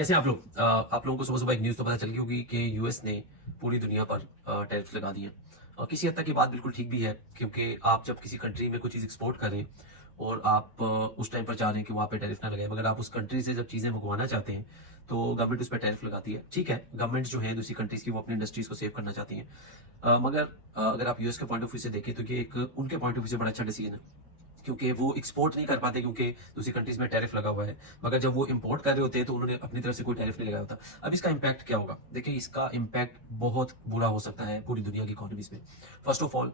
कैसे हैं आप लोग? आप लोगों को सुबह सुबह एक न्यूज़ तो पता चल गई होगी कि यूएस ने पूरी दुनिया पर टैरिफ लगा दिए हैं। किसी हद तक ये बात बिल्कुल ठीक भी है, क्योंकि आप जब किसी कंट्री में कोई चीज़ एक्सपोर्ट करें और आप उस टाइम पर चाह रहे हैं कि वहाँ पे टैरिफ ना लगाए, मगर आप उस कंट्री से जब चीज़ें मंगवाना चाहते हैं तो गवर्नमेंट उस पर टैरिफ लगाती है। ठीक है, गवर्नमेंट जो है दूसरी कंट्रीज़ की वो अपनी इंडस्ट्रीज़ को सेव करना चाहती हैं। मगर अगर आप यूएस के पॉइंट ऑफ व्यू से देखें तो ये एक उनके पॉइंट ऑफ व्यू से बड़ा अच्छा डिसीजन है, क्योंकि वो एक्सपोर्ट नहीं कर पाते क्योंकि दूसरी कंट्रीज में टैरिफ लगा हुआ है। मगर जब वो इंपोर्ट कर रहे होते हैं तो उन्होंने अपनी तरफ से कोई टैरिफ नहीं लगाया होता। अब इसका इम्पैक्ट क्या होगा? देखिए, इसका इम्पैक्ट बहुत बुरा हो सकता है पूरी दुनिया की इकोनॉमीज में। फर्स्ट ऑफ ऑल,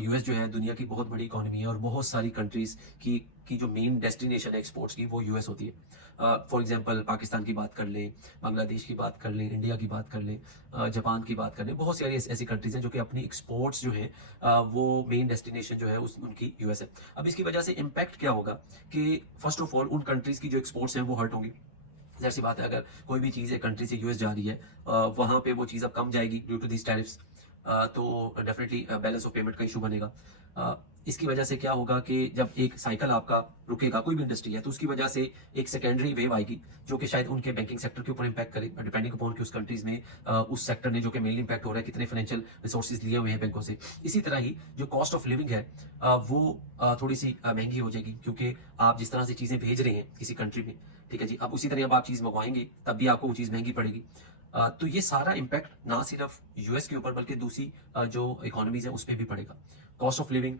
यूएस जो है दुनिया की बहुत बड़ी इकोनॉमी है और बहुत सारी कंट्रीज की जो मेन डेस्टिनेशन है एक्सपोर्ट्स की वो यूएस होती है। फॉर एग्जांपल पाकिस्तान की बात कर लें, बांग्लादेश की बात कर लें, इंडिया की बात कर लें, जापान की बात कर लें, बहुत सारी ऐसी कंट्रीज हैं जो कि अपनी एक्सपोर्ट्स जो है वो मेन डेस्टिनेशन जो है उनकी यूएस है। अब इसकी वजह से इम्पैक्ट क्या होगा कि फर्स्ट ऑफ ऑल उन कंट्रीज की जो एक्सपोर्ट्स हैं वो हर्ट होंगी। ज़ाहिर सी बात है, अगर कोई भी चीज़ एक कंट्री से यूएस जा रही है, वहाँ पे वो चीज़ अब कम जाएगी ड्यू टू दिस टैरिफ्स, तो डेफिनेटली बैलेंस ऑफ पेमेंट का इशू बनेगा। इसकी वजह से क्या होगा कि जब एक साइकिल आपका रुकेगा, कोई भी इंडस्ट्री है, तो उसकी वजह से एक सेकेंडरी वेव आएगी जो कि शायद उनके बैंकिंग सेक्टर के ऊपर इंपैक्ट करे, डिपेंडिंग अपॉन कि उस कंट्रीज में उस सेक्टर ने जो कि मेनली इंपैक्ट हो रहा है कितने फाइनेंशियल रिसोर्सेज लिए हुए हैं बैंकों से। इसी तरह ही जो कॉस्ट ऑफ लिविंग है वो थोड़ी सी महंगी हो जाएगी, क्योंकि आप जिस तरह से चीज़ें भेज रहे हैं किसी कंट्री में, ठीक है जी, अब उसी तरह अब आप चीज़ मंगवाएंगे तब भी आपको वो चीज़ महंगी पड़ेगी। तो ये सारा इम्पैक्ट ना सिर्फ यूएस के ऊपर बल्कि दूसरी जो इकोनॉमीज है उस पर भी पड़ेगा। कॉस्ट ऑफ लिविंग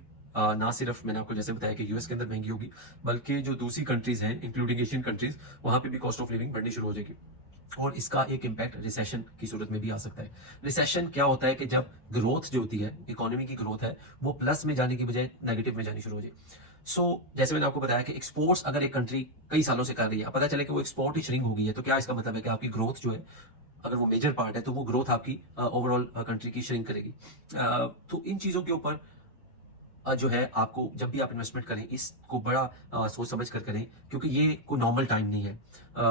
ना सिर्फ मैंने आपको जैसे बताया कि यूएस के अंदर महंगी होगी, बल्कि जो दूसरी कंट्रीज हैं इंक्लूडिंग एशियन कंट्रीज, वहां पे भी कॉस्ट ऑफ लिविंग बढ़नी शुरू हो जाएगी। और इसका एक इम्पैक्ट रिसेशन की सूरत में भी आ सकता है। रिसेशन क्या होता है कि जब ग्रोथ जो होती है, इकोनॉमी की ग्रोथ है, वो प्लस में जाने की बजाय नेगेटिव में जानी शुरू हो जाए। जैसे मैंने आपको बताया कि एक्सपोर्ट्स अगर एक कंट्री कई सालों से कर रही है, पता चले कि वो एक्सपोर्ट ही श्रिंक हो गई है, तो क्या इसका मतलब है कि आपकी ग्रोथ जो है, अगर वो मेजर पार्ट है, तो वो ग्रोथ आपकी ओवरऑल कंट्री की श्रिंक करेगी। तो इन चीज़ों के ऊपर जो है आपको जब भी आप इन्वेस्टमेंट करें इसको बड़ा सोच समझ कर करें, क्योंकि ये कोई नॉर्मल टाइम नहीं है।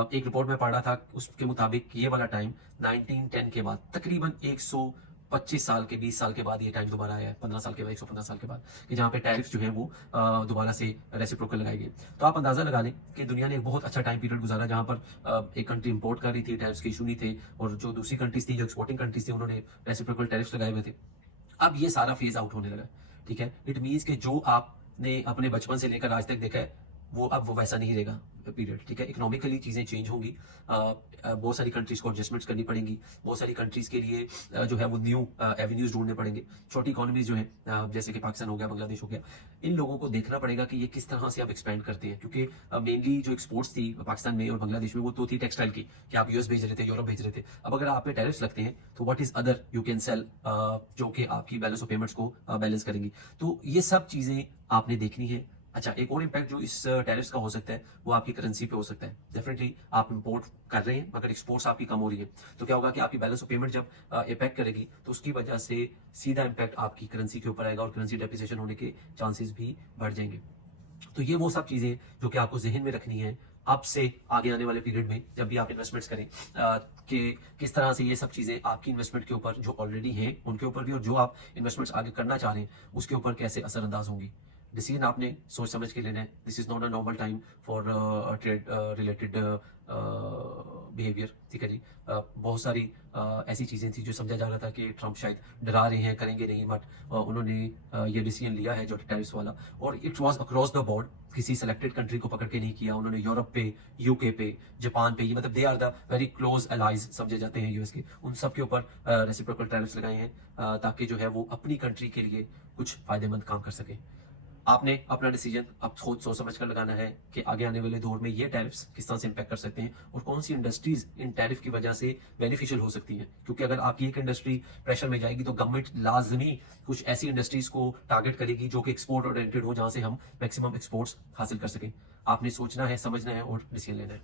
एक रिपोर्ट में पढ़ा था, उसके मुताबिक ये वाला टाइम 1910 के बाद तकरीबन 125 साल के 20 साल के बाद ये टाइम दोबारा आया है, 15 साल के बाद, 115 साल के बाद, कि जहाँ पे टैरिफ जो है वो दोबारा से रेसिप्रोकल लगाए गए। तो आप अंदाजा लगा लें कि दुनिया ने एक बहुत अच्छा टाइम पीरियड गुजारा जहाँ पर एक कंट्री इंपोर्ट कर रही थी, टैरिफ्स के इशू नहीं थे, और जो दूसरी कंट्रीज थी, जो एक्सपोर्टिंग कंट्रीज थी, उन्होंने रेसिप्रोकल टैरिफ्स लगाए हुए थे। अब ये सारा फेज आउट होने लगा, ठीक है। इट मीन्स कि जो आपने अपने बचपन से लेकर आज तक देखा है वो अब वो वैसा नहीं रहेगा पीरियड, ठीक है। इकोनॉमिकली चीज़ें चेंज होंगी, बहुत सारी कंट्रीज को एडजस्टमेंट्स करनी पड़ेंगी, बहुत सारी कंट्रीज के लिए जो है वो न्यू एवेन्यूज ढूंढने पड़ेंगे। छोटी इकोनॉमीज जो है, जैसे कि पाकिस्तान हो गया, बांग्लादेश हो गया, इन लोगों को देखना पड़ेगा कि ये किस तरह से आप एक्सपेंड करते हैं, क्योंकि मेनली जो एक्सपोर्ट्स थी पाकिस्तान में और बांग्लादेश में वो तो थी टेक्सटाइल की, कि आप यूएस भेज रहे थे, यूरोप भेज रहे थे। अब अगर आप पे टैरिफ्स लगते हैं तो what is other you can sell, जो कि आपकी बैलेंस ऑफ पेमेंट्स को बैलेंस करेंगी। तो ये सब चीज़ें आपने देखनी है। अच्छा, एक और इम्पैक्ट जो इस टैरिफ्स का हो सकता है वो आपकी करेंसी पे हो सकता है। डेफिनेटली आप इंपोर्ट कर रहे हैं मगर एक्सपोर्ट्स आपकी कम हो रही है, तो क्या होगा कि आपकी बैलेंस ऑफ पेमेंट जब इम्पैक्ट करेगी तो उसकी वजह से सीधा इम्पैक्ट आपकी करेंसी के ऊपर आएगा और करेंसी डेप्रिसिएशन होने के चांसेस भी बढ़ जाएंगे। तो ये वो सब चीज़ें जो कि आपको जहन में रखनी है अब से आगे आने वाले पीरियड में जब भी आप इन्वेस्टमेंट्स करें, कि किस तरह से ये सब चीज़ें आपकी इन्वेस्टमेंट के ऊपर जो ऑलरेडी हैं उनके ऊपर भी, और जो आप इन्वेस्टमेंट्स आगे करना चाह रहे हैं उसके ऊपर कैसे असरअंदाज होंगी। डिसीजन आपने सोच समझ के लेना है। This is not a normal time for trade related behaviour, ठीक है जी। बहुत सारी ऐसी चीज़ें थी जो समझा जा रहा था कि ट्रंप शायद डरा रहे हैं, करेंगे नहीं, बट उन्होंने ये डिसीजन लिया है जो टैरिफ्स वाला, और it was across the board, किसी सेलेक्टेड कंट्री को पकड़ के नहीं किया उन्होंने। यूरोप पे, यूके पे, जापान पे, ये मतलब they are the very close allies समझे जाते हैं यूएस के, उन सब के ऊपर रेसिप्रोकल टैरिफ्स लगाए हैं, ताकि जो है वो अपनी कंट्री के लिए कुछ फायदेमंद काम कर सके। आपने अपना डिसीजन अब खुद सोच समझ कर लगाना है कि आगे आने वाले दौर में ये टैरिफ्स किस तरह से इम्पैक्ट कर सकते हैं और कौन सी इंडस्ट्रीज इन टैरिफ की वजह से बेनिफिशियल हो सकती हैं। क्योंकि अगर आपकी एक इंडस्ट्री प्रेशर में जाएगी तो गवर्नमेंट लाजमी कुछ ऐसी इंडस्ट्रीज को टारगेट करेगी जो कि एक्सपोर्ट ओरिएंटेड हो, जहां से हम मैक्सिमम एक्सपोर्ट्स हासिल कर सकें। आपने सोचना है, समझना है और डिसीजन लेना है।